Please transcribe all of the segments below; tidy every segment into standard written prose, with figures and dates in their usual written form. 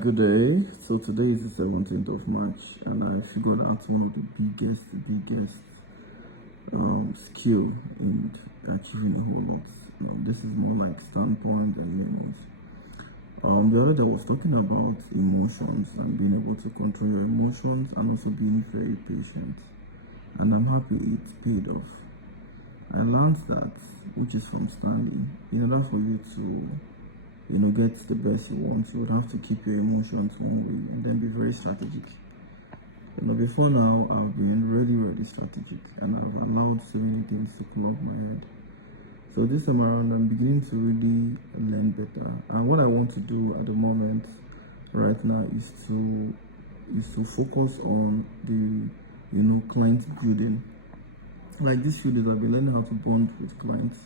good day. So today is the 17th of March, and I figured out one of the biggest skill in achieving a whole lot. This is more like standpoint and meanings. The other day I was talking about emotions and being able to control your emotions and also being very patient. And I'm happy it paid off. I learned that, which is from Stanley. In order for you to get the best you want, you would have to keep your emotions one way and then be very strategic. Before now, I've been really strategic and I've allowed so many things to clog my head. So this time around, I'm beginning to really learn better. And what I want to do at the moment, right now, is to focus on the client building. Like this few days, I've been learning how to bond with clients.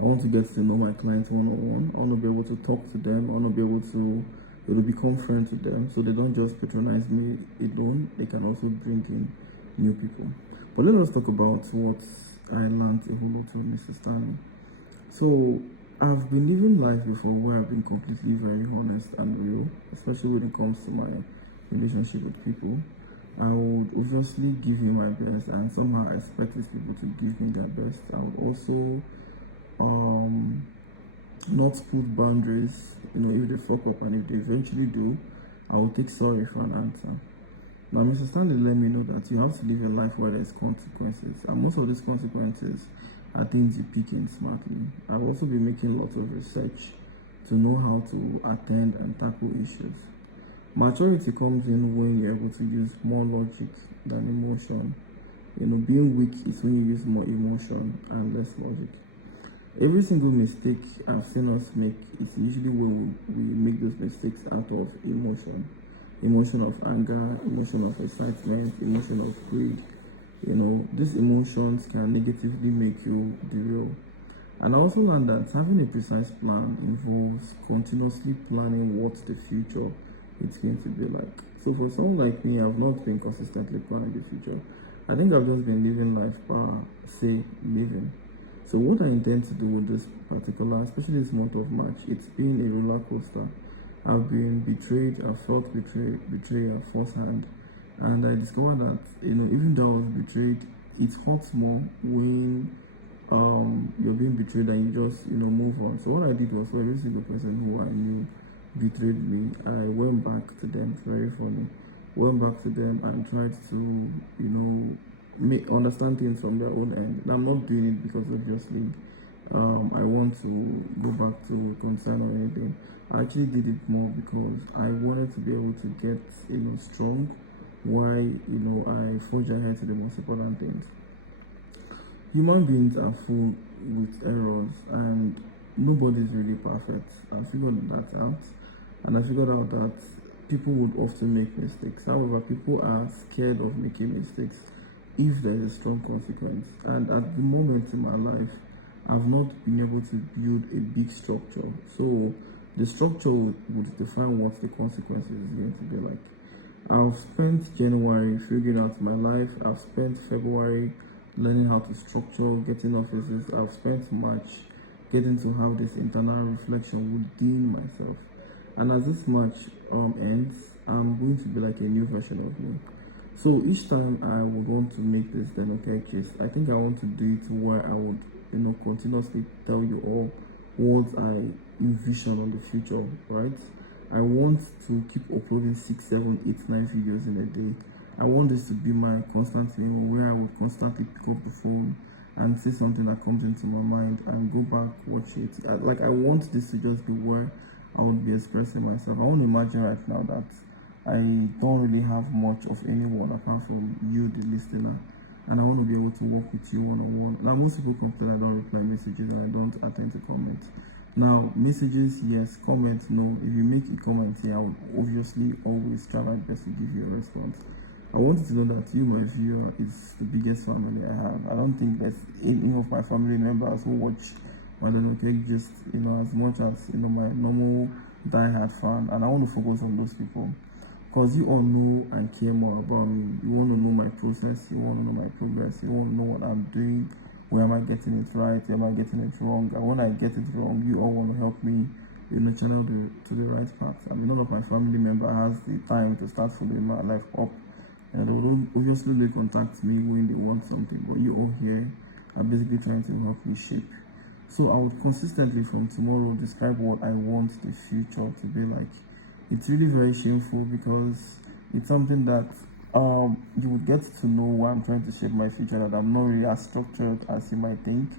I want to get to know my clients one-on-one. I want to be able to talk to them. I want to be able to become friends with them, so they don't just patronize me alone. They can also bring in new people. But let us talk about what I learned a whole lot from Mr. Stanley. So I've been living life before where I've been completely very honest and real, especially when it comes to my relationship with people. I would obviously give you my best, and somehow I expect these people to give me their best. I would also not put boundaries. If they fuck up, and if they eventually do, I will take sorry for an answer. Now Mr. Stanley let me know that you have to live a life where there's consequences, and most of these consequences are things you pick in smartly. I'll also be making lots of research to know how to attend and tackle issues. Maturity comes in when you're able to use more logic than emotion. Being weak is when you use more emotion and less logic. Every single mistake I've seen us make is usually when we make those mistakes out of emotion. Emotion of anger, emotion of excitement, emotion of greed. These emotions can negatively make you derail. And I also learned that having a precise plan involves continuously planning what the future is going to be like. So for someone like me, I've not been consistently planning the future. I think I've just been living life by, say, living. So what I intend to do with this particular, especially this month of March, it's been a roller coaster. I've been betrayed, I've felt betrayal firsthand, and I discovered that even though I was betrayed, it hurts more when you're being betrayed and you just move on. So what I did was, for every single person who I knew betrayed me, I went back to them. It's very funny. Went back to them and tried to understand things from their own end. And I'm not doing it because obviously I want to go back to concern or anything. I actually did it more because I wanted to be able to get strong while I forge ahead to the most important things. Human beings are full with errors and nobody's really perfect. I figured that out, and I figured out that people would often make mistakes. However, people are scared of making mistakes if there is a strong consequence. And at the moment in my life, I've not been able to build a big structure. So the structure would define what the consequences is going to be like. I've spent January figuring out my life. I've spent February learning how to structure, getting offices. I've spent March getting to have this internal reflection within myself. And as this March ends, I'm going to be like a new version of me. So each time I would want to make this dannyokec, I think I want to do it where I would continuously tell you all what I envision on the future, right? I want to keep uploading 6, 7, 8, 9 videos in a day. I want this to be my constant thing where I would constantly pick up the phone and see something that comes into my mind and go back, watch it. I want this to just be where I would be expressing myself. I want to imagine right now that I don't really have much of anyone apart from you, the listener, and I want to be able to work with you one-on-one. Now, most people complain I don't reply messages and I don't attend to comments. Now, messages, yes. Comments, no. If you make a comment here, I would obviously always try my best to give you a response. I want you to know that you, my viewer, is the biggest family I have. I don't think there's any of my family members who watch my dannyokec just as much as my normal die-hard fan, and I want to focus on those people. Because you all know and care more about me. You want to know my process, you want to know my progress, you want to know what I'm doing, where am I getting it right, where am I getting it wrong. And when I get it wrong, you all want to help me channel to the right path. I mean, none of my family member has the time to start following my life up. And although obviously they contact me when they want something, but you all here are basically trying to help me shape. So I would consistently from tomorrow describe what I want the future to be like. It's really very shameful because it's something that you would get to know why I'm trying to shape my future, that I'm not really as structured as you might think,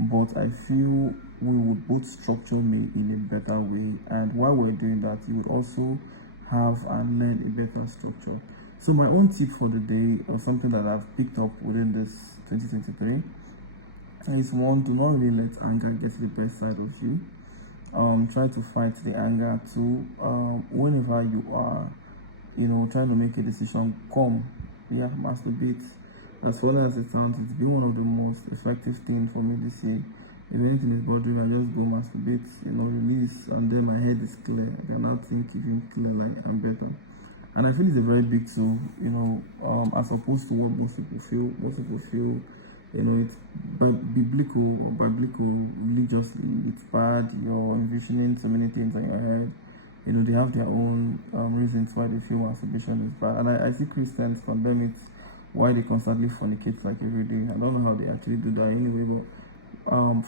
but I feel we would both structure me in a better way, and while we're doing that you would also have and learn a better structure. So my own tip for the day, or something that I've picked up within this 2023, is one, do not really let anger get the best side of you. Try to fight the anger. Two, whenever you are trying to make a decision, masturbate. As funny as it sounds, it's been one of the most effective things for me this year. If anything is bothering me, I just go masturbate, release, and then my head is clear. I can now think even clearer and better. And I feel it's a very big tool, as opposed to what most people feel. Most people feel, it's biblical or religiously, it's bad. You're envisioning so many things in your head. They have their own reasons why they feel masturbation is bad. And I see Christians condemn it, why they constantly fornicate like every day. I don't know how they actually do that anyway, but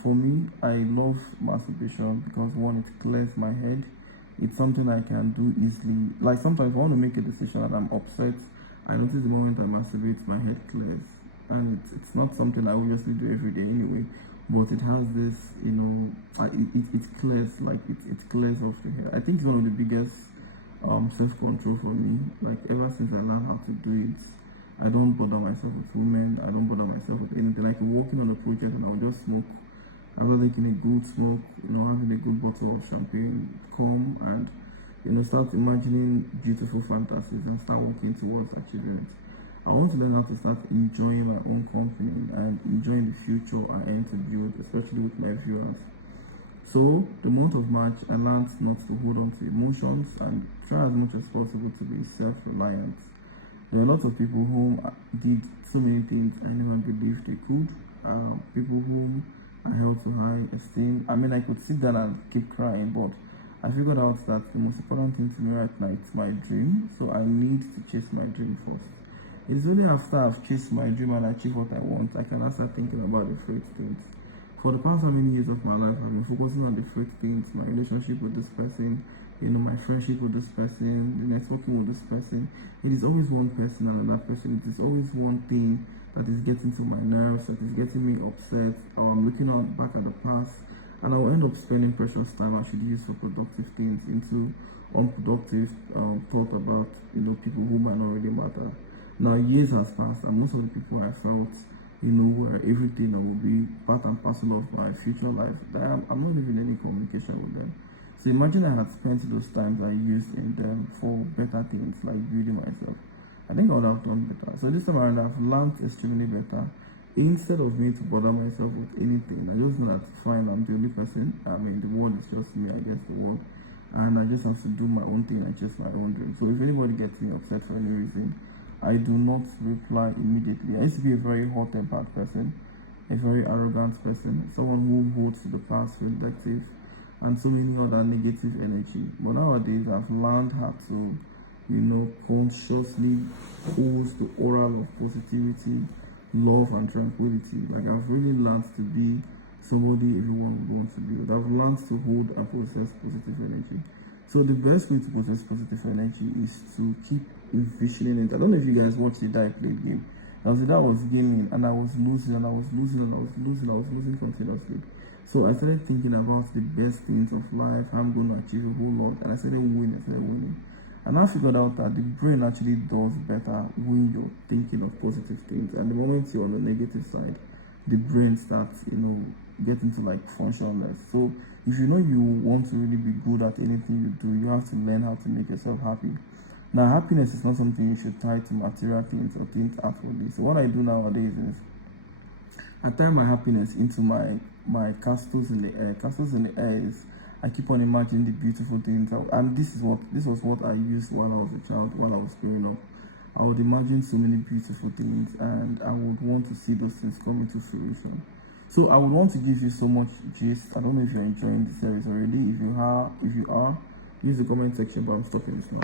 for me, I love masturbation because one, it clears my head. It's something I can do easily. Like sometimes I want to make a decision and I'm upset. I notice the moment I masturbate, my head clears. And it's not something I obviously do every day anyway. But it has this, it clears, like it clears off the head. I think it's one of the biggest self-control for me. Like ever since I learned how to do it, I don't bother myself with women. I don't bother myself with anything. Like working on a project and I'll just smoke. After taking a good smoke, having a good bottle of champagne, come and, start imagining beautiful fantasies and start working towards achieving it. I want to learn how to start enjoying my own company and enjoying the future I aim to build, especially with my viewers. So, the month of March, I learned not to hold on to emotions and try as much as possible to be self-reliant. There are lots of people who did so many things I never believed they could. People whom I held to high esteem. I mean, I could sit down and keep crying, but I figured out that the most important thing to me right now is my dream. So I need to chase my dream first. It's only after I've chased my dream and achieved what I want, I can start thinking about the fake things. For the past how many years of my life, I've been focusing on the fake things, my relationship with this person, my friendship with this person, the networking with this person. It is always one person and another person. It is always one thing that is getting to my nerves, that is getting me upset, or I'm looking back at the past, and I will end up spending precious time I should use for productive things into unproductive thought about people who might not really matter. Now years has passed, and most of the people I felt were everything that will be part and parcel of my future life, that I'm not even in any communication with them. So imagine I had spent those times I used in them for better things like building myself. I think I would have done better. So this time around, I've learned extremely better. Instead of me to bother myself with anything, I just know that fine, I'm the only person. I mean, the world is just me against the world, and I just have to do my own thing and chase my own dream. So if anybody gets me upset for any reason, I do not reply immediately. I used to be a very hot-tempered person, a very arrogant person, someone who holds to the past, vindictive, and so many other negative energy. But nowadays, I've learned how to consciously hold the aura of positivity, love, and tranquility. Like I've really learned to be somebody everyone wants to be. I've learned to hold and possess positive energy. So the best way to possess positive energy is to keep envisioning it. I don't know if you guys watched the day I played game. I was gaming and I was losing and I was losing continuously. So I started thinking about the best things of life, how I'm going to achieve a whole lot, and I started winning. And I figured out that the brain actually does better when you're thinking of positive things. And the moment you're on the negative side, the brain starts, getting to like functionless. So if you want to really be good at anything you do, you have to learn how to make yourself happy. Now, happiness is not something you should tie to material things or things outwardly. So what I do nowadays is I tie my happiness into my castles in the air. Castles in the air is I keep on imagining the beautiful things, and this was what I used while I was a child, while I was growing up. I would imagine so many beautiful things, and I would want to see those things come into fruition. So I would want to give you so much gist. I don't know if you're enjoying the series already. If you are, use the comment section. But I'm stopping this now.